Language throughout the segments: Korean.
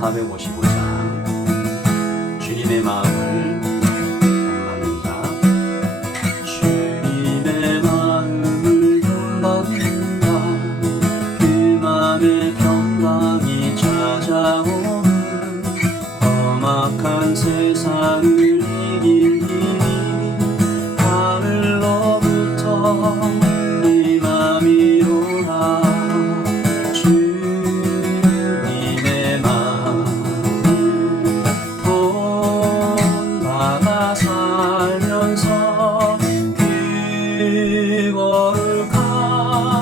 455장 주님의 마음을 본받는 자. 주님의 마음을 본받는 자, 그 맘에 평강이 찾아오는 험악한 세상을 이길 힘이 하늘로부터 네 맘이로라. 주님의 마음을 본받아 살면서 그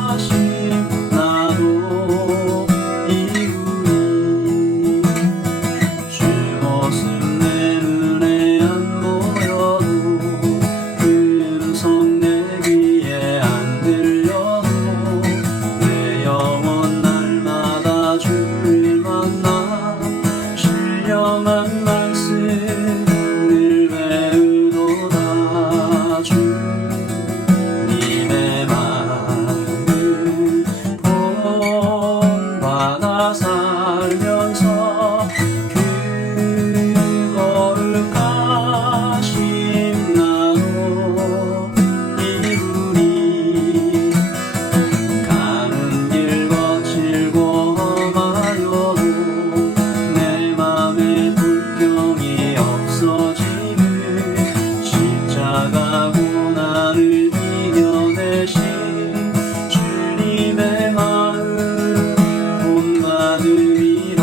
거룩하신 나도 이루리. 주 모습 내 눈에 안 보여도 그 음성 내 귀에 안 들려도 내 영혼 날마다 주를 만나 신령한 말씀을 배우도다. 주님의 마음을 본받아 살면서 그 거룩하신 나도 이루리. 가는 길 거칠고 험하여도 내 맘에 불평이 없어지는 십자가 고난을 이겨내신 주님의 마음 본받으리라.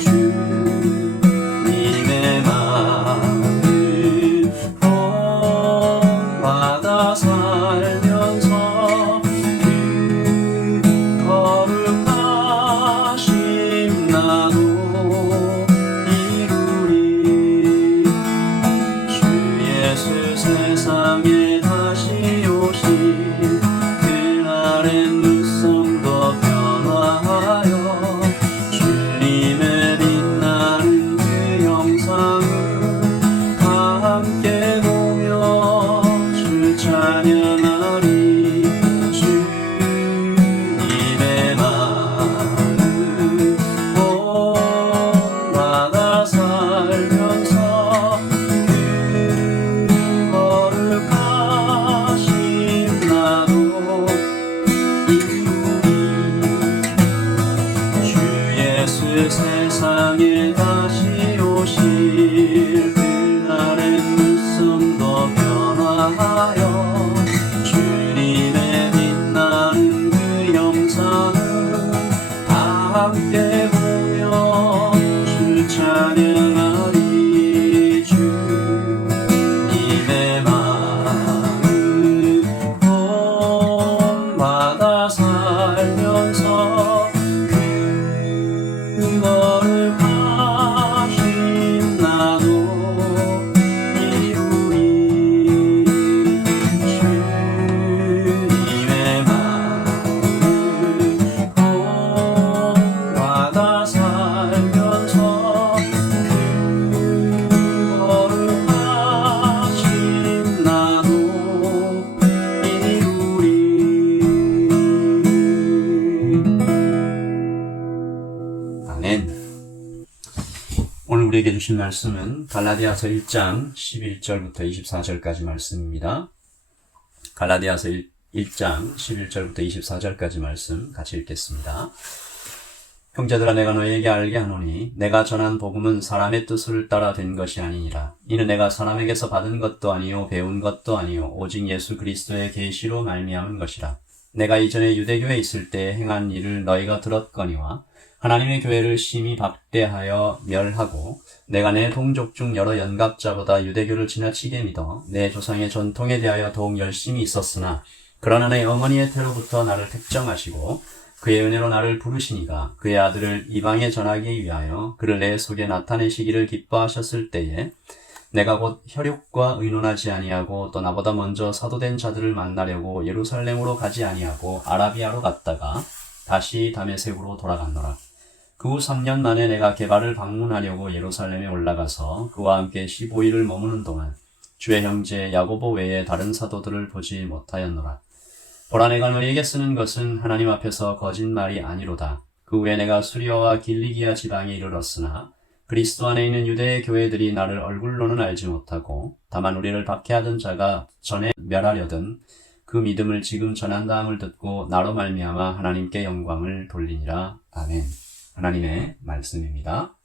주님의 마음을 본받아 살면서 그 거룩하신 나도 이루리. 주 예수 세상에 다시 오실 그날엔 눈성도 변화하여 주님의 빛나는 그 형상을 다 함께 보며 주 찬양하리. 주님의 마음을 본받아 살면서 그 거룩하신 나도 이루리. 주 예수 세상에 다시 오실 그날엔 눈성도 변화하여 주님의 빛나는 그 형상을 다 함께 보며 주 찬양하리. 주님의 마음을 본받아 살면서 그 거룩하신 나도 이루리. 주님의 마음을 본받아 살면서 그 거룩하신 나도 이루리. 아멘. 오늘 우리에게 주신 말씀은 갈라디아서 1장 11절부터 24절까지 말씀입니다. 갈라디아서 1장 11절부터 24절까지 말씀 같이 읽겠습니다. 형제들아, 내가 너희에게 알게 하노니 내가 전한 복음은 사람의 뜻을 따라 된 것이 아니니라. 이는 내가 사람에게서 받은 것도 아니요 배운 것도 아니요 오직 예수 그리스도의 계시로 말미암은 것이라. 내가 이전에 유대교에 있을 때 행한 일을 너희가 들었거니와 하나님의 교회를 심히 박대하여 멸하고 내가 내 동족 중 여러 연갑자보다 유대교를 지나치게 믿어 내 조상의 전통에 대하여 더욱 열심히 있었으나 그러나 내 어머니의 태로부터 나를 택정하시고 그의 은혜로 나를 부르시니가 그의 아들을 이방에 전하기 위하여 그를 내 속에 나타내시기를 기뻐하셨을 때에 내가 곧 혈육과 의논하지 아니하고 또 나보다 먼저 사도된 자들을 만나려고 예루살렘으로 가지 아니하고 아라비아로 갔다가 다시 다메섹으로 돌아갔노라. 그 후 3년 만에 내가 게바를 방문하려고 예루살렘에 올라가서 그와 함께 15일을 머무는 동안 주의 형제 야고보 외에 다른 사도들을 보지 못하였노라. 보라, 내가 너희에게 쓰는 것은 하나님 앞에서 거짓말이 아니로다. 그 후에 내가 수리아와 길리기아 지방에 이르렀으나 그리스도 안에 있는 유대의 교회들이 나를 얼굴로는 알지 못하고 다만 우리를 박해하던 자가 전에 멸하려던 그 믿음을 지금 전한다함을 듣고 나로 말미암아 하나님께 영광을 돌리니라. 아멘. 하나님의 말씀입니다.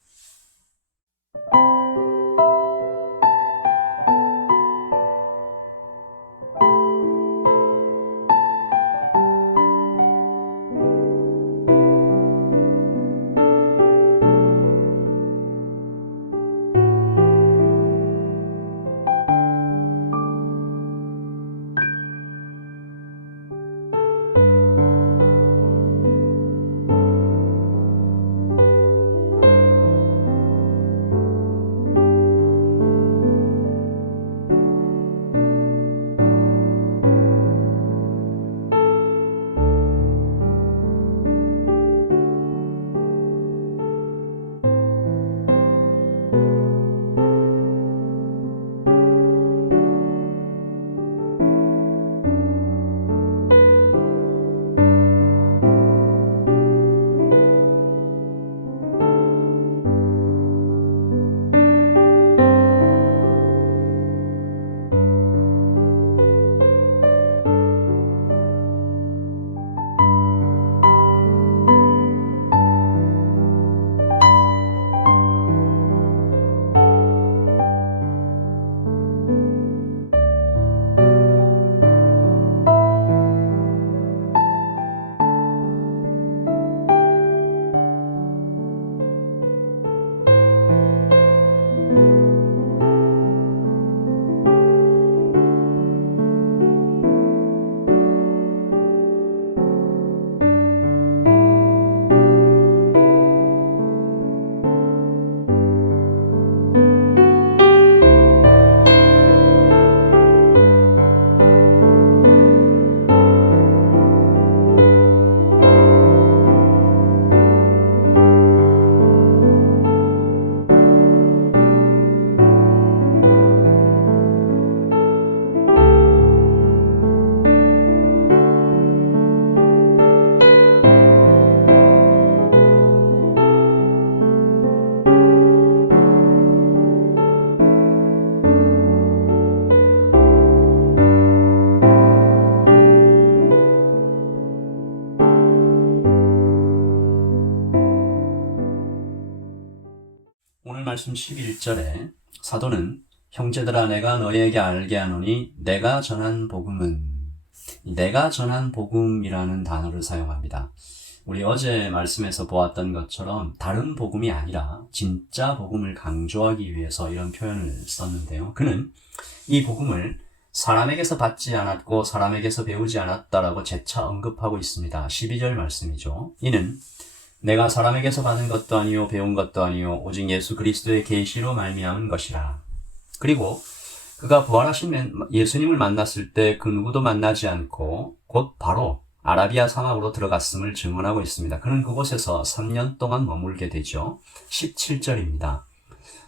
오늘 말씀 11절에 사도는 형제들아 내가 너희에게 알게 하노니 내가 전한 복음이라는 단어를 사용합니다. 우리 어제 말씀에서 보았던 것처럼 다른 복음이 아니라 진짜 복음을 강조하기 위해서 이런 표현을 썼는데요. 그는 이 복음을 사람에게서 받지 않았고 사람에게서 배우지 않았다라고 재차 언급하고 있습니다. 12절 말씀이죠. 이는 내가 사람에게서 받은 것도 아니요 배운 것도 아니요 오직 예수 그리스도의 계시로 말미암은 것이라. 그리고 그가 부활하신 예수님을 만났을 때 그 누구도 만나지 않고 곧 바로 아라비아 사막으로 들어갔음을 증언하고 있습니다. 그는 그곳에서 3년 동안 머물게 되죠. 17절입니다.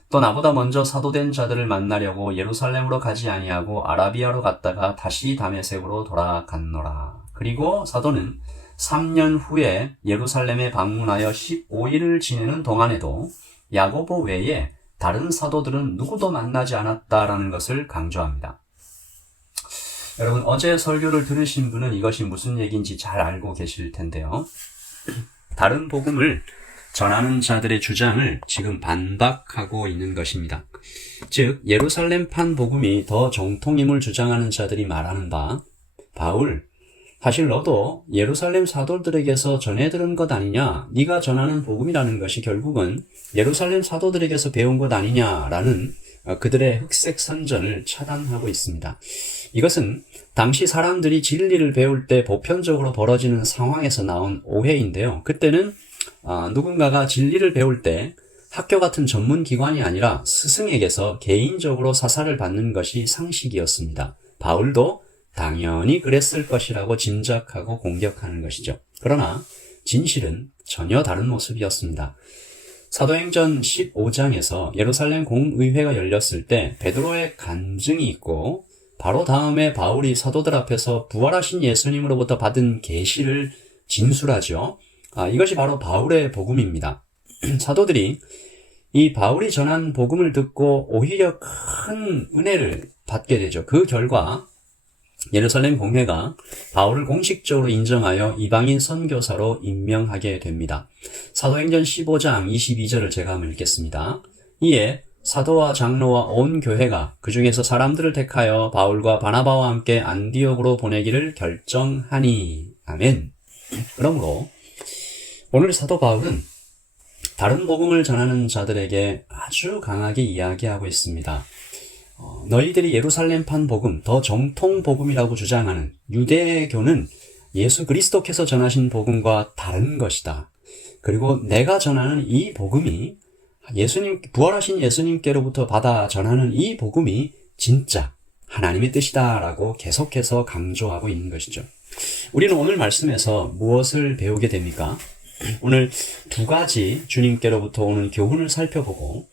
또 나보다 먼저 사도된 자들을 만나려고 예루살렘으로 가지 아니하고 아라비아로 갔다가 다시 다메섹으로 돌아갔노라. 그리고 사도는 3년 후에 예루살렘에 방문하여 15일을 지내는 동안에도 야고보 외에 다른 사도들은 누구도 만나지 않았다라는 것을 강조합니다. 여러분 어제 설교를 들으신 분은 이것이 무슨 얘기인지 잘 알고 계실 텐데요. 다른 복음을 전하는 자들의 주장을 지금 반박하고 있는 것입니다. 즉 예루살렘판 복음이 더 정통임을 주장하는 자들이 말하는 바 바울 사실 너도 예루살렘 사도들에게서 전해 들은 것 아니냐? 네가 전하는 복음이라는 것이 결국은 예루살렘 사도들에게서 배운 것 아니냐라는 그들의 흑색 선전을 차단하고 있습니다. 이것은 당시 사람들이 진리를 배울 때 보편적으로 벌어지는 상황에서 나온 오해인데요. 그때는 누군가가 진리를 배울 때 학교 같은 전문 기관이 아니라 스승에게서 개인적으로 사사를 받는 것이 상식이었습니다. 바울도 당연히 그랬을 것이라고 짐작하고 공격하는 것이죠. 그러나 진실은 전혀 다른 모습이었습니다. 사도행전 15장에서 예루살렘 공의회가 열렸을 때 베드로의 간증이 있고 바로 다음에 바울이 사도들 앞에서 부활하신 예수님으로부터 받은 계시를 진술하죠. 이것이 바로 바울의 복음입니다. 사도들이 이 바울이 전한 복음을 듣고 오히려 큰 은혜를 받게 되죠. 그 결과 예루살렘 공회가 바울을 공식적으로 인정하여 이방인 선교사로 임명하게 됩니다. 사도행전 15장 22절을 제가 한번 읽겠습니다. 이에 사도와 장로와 온 교회가 그 중에서 사람들을 택하여 바울과 바나바와 함께 안디옥으로 보내기를 결정하니. 아멘. 그러므로 오늘 사도 바울은 다른 복음을 전하는 자들에게 아주 강하게 이야기하고 있습니다. 너희들이 예루살렘판 복음, 더 정통 복음이라고 주장하는 유대교는 예수 그리스도께서 전하신 복음과 다른 것이다. 그리고 내가 전하는 이 복음이 부활하신 예수님께로부터 받아 전하는 이 복음이 진짜 하나님의 뜻이다라고 계속해서 강조하고 있는 것이죠. 우리는 오늘 말씀에서 무엇을 배우게 됩니까? 오늘 두 가지 주님께로부터 오는 교훈을 살펴보고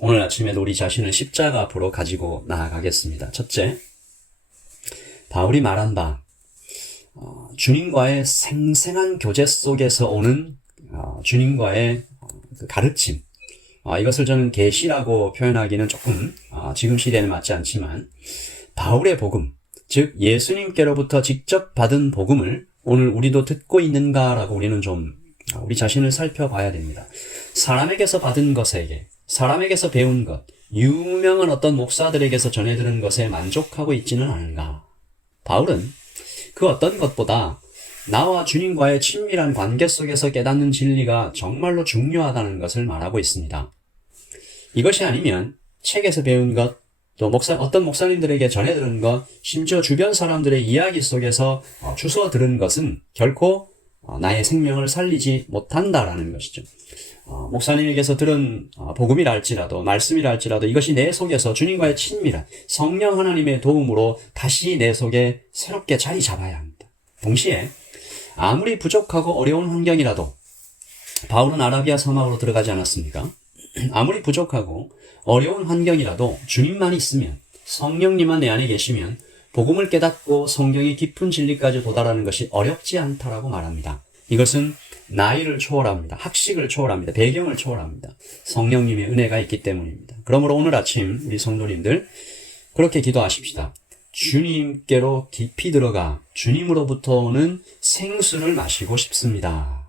오늘 아침에도 우리 자신을 십자가 앞으로 가지고 나아가겠습니다. 첫째, 바울이 말한 바 주님과의 생생한 교제 속에서 오는 주님과의 가르침, 이것을 저는 계시라고 표현하기는 조금 지금 시대에는 맞지 않지만 바울의 복음, 즉 예수님께로부터 직접 받은 복음을 오늘 우리도 듣고 있는가라고 우리는 좀 우리 자신을 살펴봐야 됩니다. 사람에게서 받은 것에게, 사람에게서 배운 것, 유명한 어떤 목사들에게서 전해 들은 것에 만족하고 있지는 않은가? 바울은 그 어떤 것보다 나와 주님과의 친밀한 관계 속에서 깨닫는 진리가 정말로 중요하다는 것을 말하고 있습니다. 이것이 아니면 책에서 배운 것, 또 어떤 목사님들에게 전해 들은 것, 심지어 주변 사람들의 이야기 속에서 주워 들은 것은 결코 나의 생명을 살리지 못한다라는 것이죠. 목사님에게서 들은 복음이라 할지라도 말씀이라 할지라도 이것이 내 속에서 주님과의 친밀한 성령 하나님의 도움으로 다시 내 속에 새롭게 자리 잡아야 합니다. 동시에 아무리 부족하고 어려운 환경이라도 바울은 아라비아 사막으로 들어가지 않았습니까? 아무리 부족하고 어려운 환경이라도 주님만 있으면, 성령님만 내 안에 계시면 복음을 깨닫고 성경의 깊은 진리까지 도달하는 것이 어렵지 않다라고 말합니다. 이것은 나이를 초월합니다. 학식을 초월합니다. 배경을 초월합니다. 성령님의 은혜가 있기 때문입니다. 그러므로 오늘 아침 우리 성도님들 그렇게 기도하십시다. 주님께로 깊이 들어가 주님으로부터 오는 생수를 마시고 싶습니다.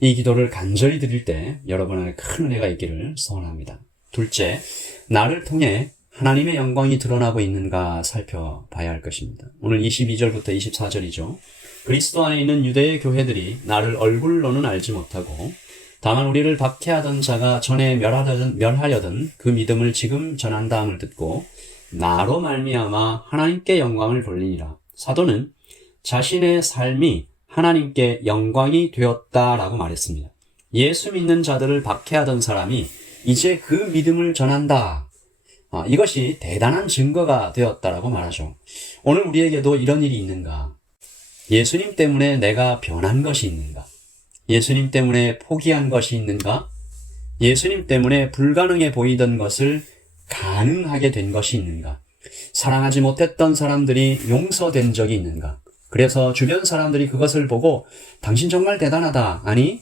이 기도를 간절히 드릴 때 여러분 안에 큰 은혜가 있기를 소원합니다. 둘째, 나를 통해 하나님의 영광이 드러나고 있는가 살펴봐야 할 것입니다. 오늘 22절부터 24절이죠. 그리스도 안에 있는 유대의 교회들이 나를 얼굴로는 알지 못하고 다만 우리를 박해하던 자가 전에 멸하려던 그 믿음을 지금 전한다함을 듣고 나로 말미암아 하나님께 영광을 돌리니라. 사도는 자신의 삶이 하나님께 영광이 되었다라고 말했습니다. 예수 믿는 자들을 박해하던 사람이 이제 그 믿음을 전한다. 이것이 대단한 증거가 되었다라고 말하죠. 오늘 우리에게도 이런 일이 있는가? 예수님 때문에 내가 변한 것이 있는가? 예수님 때문에 포기한 것이 있는가? 예수님 때문에 불가능해 보이던 것을 가능하게 된 것이 있는가? 사랑하지 못했던 사람들이 용서된 적이 있는가? 그래서 주변 사람들이 그것을 보고 당신 정말 대단하다. 아니,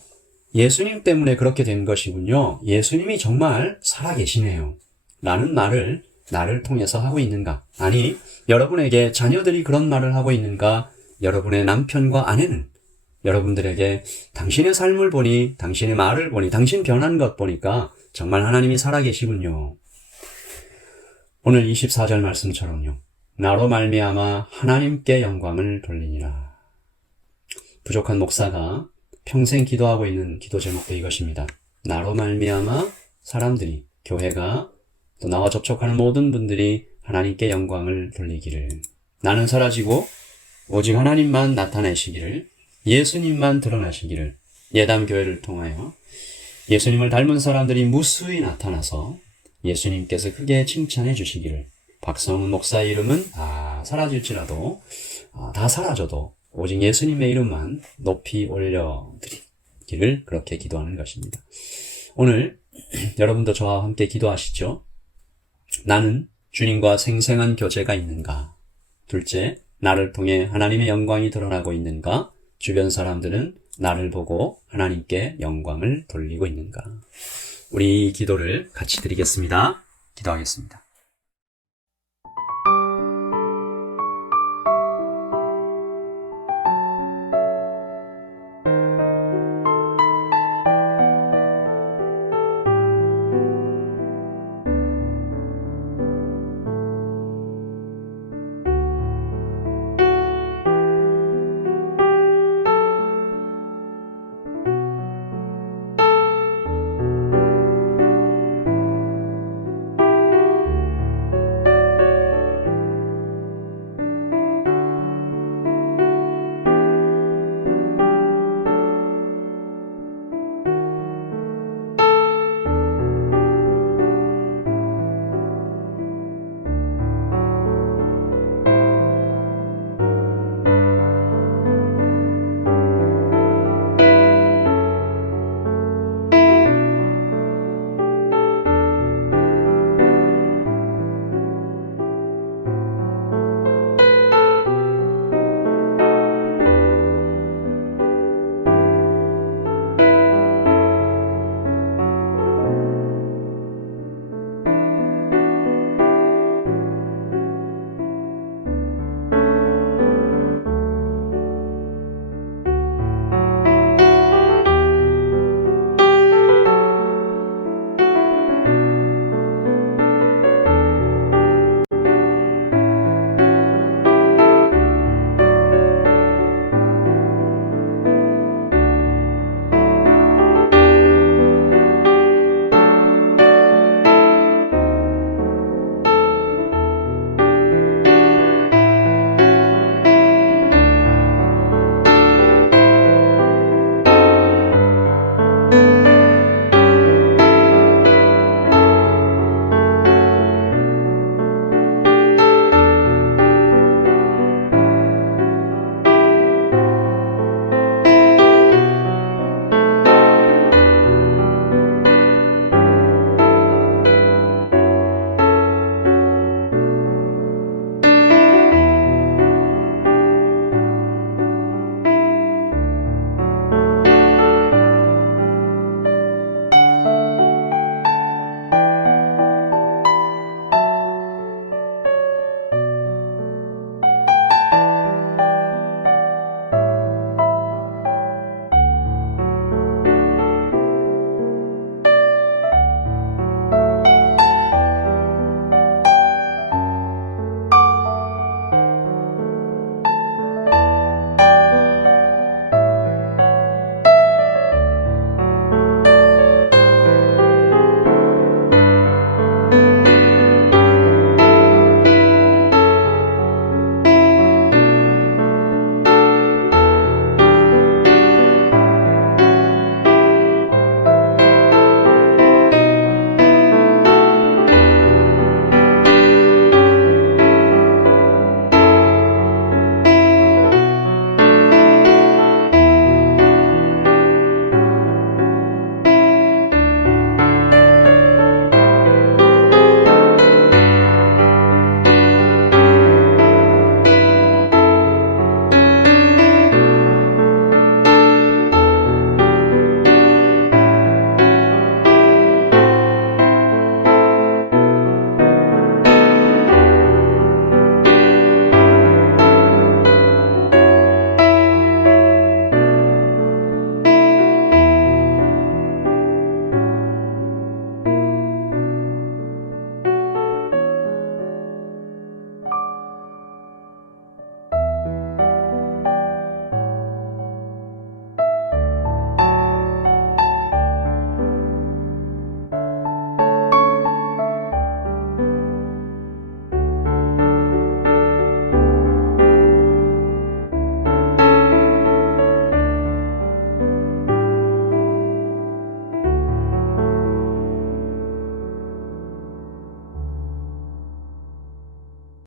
예수님 때문에 그렇게 된 것이군요. 예수님이 정말 살아계시네요. 라는 말을 나를 통해서 하고 있는가? 아니, 여러분에게 자녀들이 그런 말을 하고 있는가? 여러분의 남편과 아내는 여러분들에게 당신의 삶을 보니, 당신의 말을 보니, 당신 변한 것 보니까 정말 하나님이 살아계시군요. 오늘 24절 말씀처럼요. 나로 말미암아 하나님께 영광을 돌리니라. 부족한 목사가 평생 기도하고 있는 기도 제목도 이것입니다. 나로 말미암아 사람들이, 교회가, 또 나와 접촉하는 모든 분들이 하나님께 영광을 돌리기를. 나는 사라지고 오직 하나님만 나타내시기를, 예수님만 드러나시기를. 예담교회를 통하여 예수님을 닮은 사람들이 무수히 나타나서 예수님께서 크게 칭찬해 주시기를. 박성훈 목사의 이름은 사라질지라도 다 사라져도 오직 예수님의 이름만 높이 올려드리기를 그렇게 기도하는 것입니다. 오늘 여러분도 저와 함께 기도하시죠. 나는 주님과 생생한 교제가 있는가? 둘째, 나를 통해 하나님의 영광이 드러나고 있는가? 주변 사람들은 나를 보고 하나님께 영광을 돌리고 있는가? 우리 기도를 같이 드리겠습니다. 기도하겠습니다.